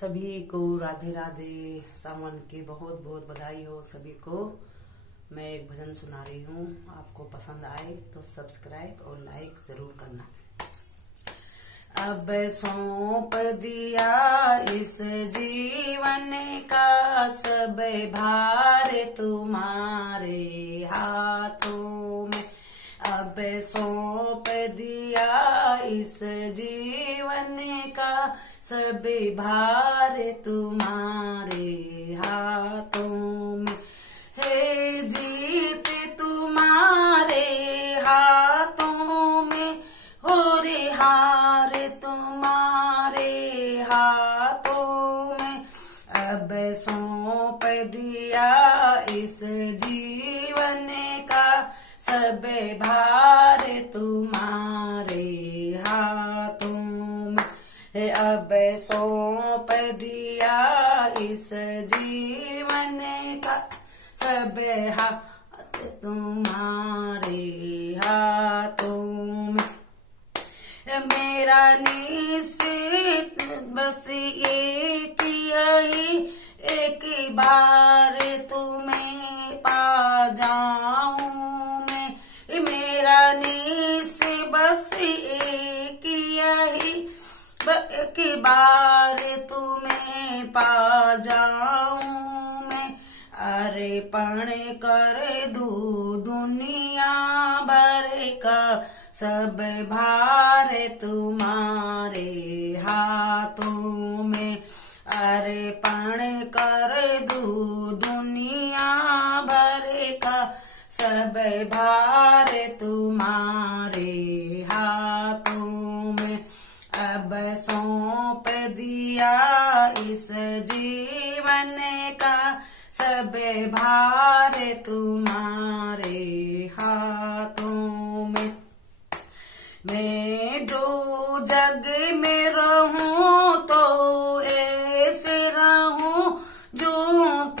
सभी को राधे राधे। सावन की बहुत बहुत बधाई हो सभी को। मैं एक भजन सुना रही हूँ, आपको पसंद आए तो सब्सक्राइब और लाइक जरूर करना। अब सौंप दिया इस जीवन का सब भार तुम्हारे हाथों में। अब सौंप दिया इस जीवन का सब भार तुम्हारे हाथों में। हे जीत तुम्हारे हाथों में, हो रे हार तुम्हारे हाथों में। अब सौंप दिया इस जीवन का सब भार तुम्हारे हाथों में। अब सौंप दिया इस जीवन का सब हाथ तुम्हारे हाथों में। मेरा निश्चित बस एक यही, एक बार तुम्हें पा जाऊं मैं। मेरा निश्चित बस एक यही, एक बार तुम्हें पा जाऊं मैं। अर्पण कर दूं दुनिया भर का सब भार तुम्हारे हाथों में। अर्पण कर दूं दुनिया भर का सब भार तुम्हारे हाथों में। अब सौंप दिया इस जीवन का सब भार तुम्हारे हाथों में। मैं जो जग में रहूं तो ऐसे रहूं जो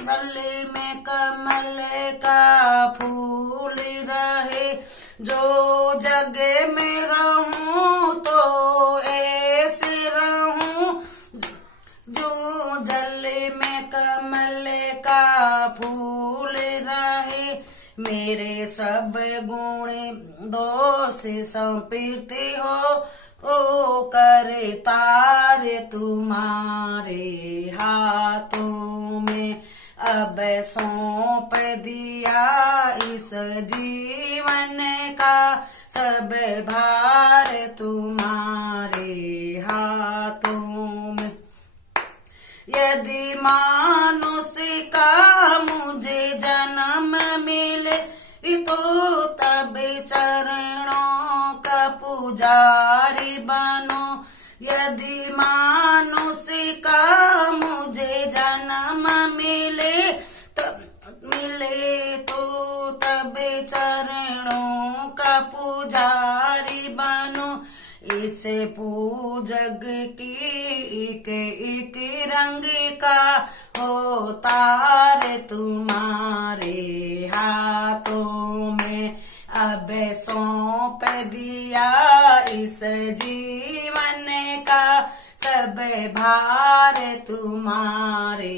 गले में कमल का फूल रहे। जो जग में रहूं तो ऐसे रहूं जो जल में कमल का फूल रहे। मेरे सब गुण दोष संपीर्ति हो कर तार तुम्हारे हाथों में। अब सौंप दिया इस जीवन का सब भार तुम्हारे हाथों में। यदि मानुष्य का मुझे जन्म मिले तो तब चरणों का पुजारी बनो। यदि मानुष्य का मुझे जन्म मिले तो तब चरणों का पुजारी बनो। इस पूजग की एक रंग का हो तार तुम्हारे हाथों में। अब सौंप दिया इस जीवन का सब भार तुम्हारे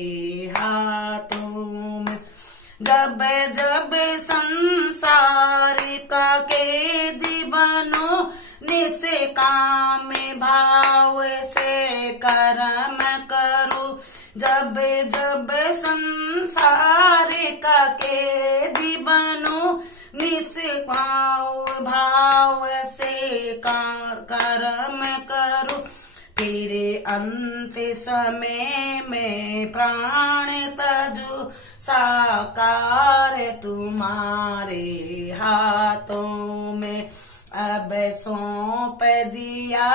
हाथों में। जब जब संसार का कैदी बनो, निष्काम भाव से कर्म करो। जब जब संसार का कैदी बनो, निष्काम भाव से कर्म करो। तेरे अंत समय में प्राण तजो साकार तुम्हारे हाथों में। अब सौंप दिया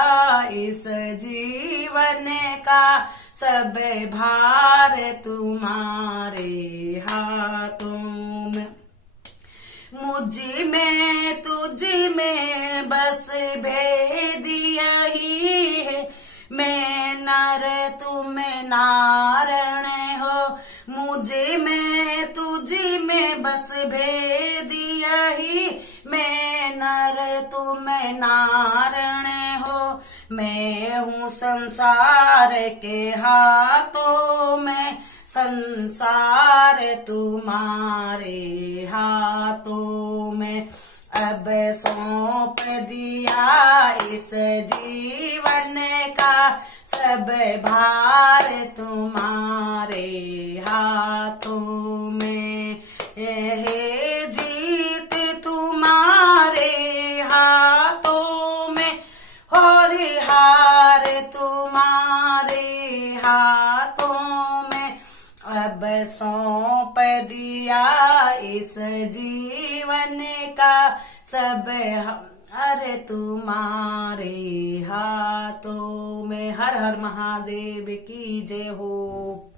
इस जीवन का सब भार तुम्हारे हाथों में। मुझ में तुझ में बस भेद यही है, मैं नर तुम नारायण हो। मुझे में तुझ में बस भेद यही, मैं नर तुम नारायण हो। मैं हूँ हूँ संसार के हाथों में, संसार तुम्हारे हाथों में। अब सौंप दिया इस जीवन का सब भार तुम्हारे हाथों में। यह जीत तुम्हारे हाथों में, और हार तुम्हारे हाथों में। अब सौंप दिया इस जीवन का सब अरे तुम्हारे हाथों में। हर हर महादेव की जय हो।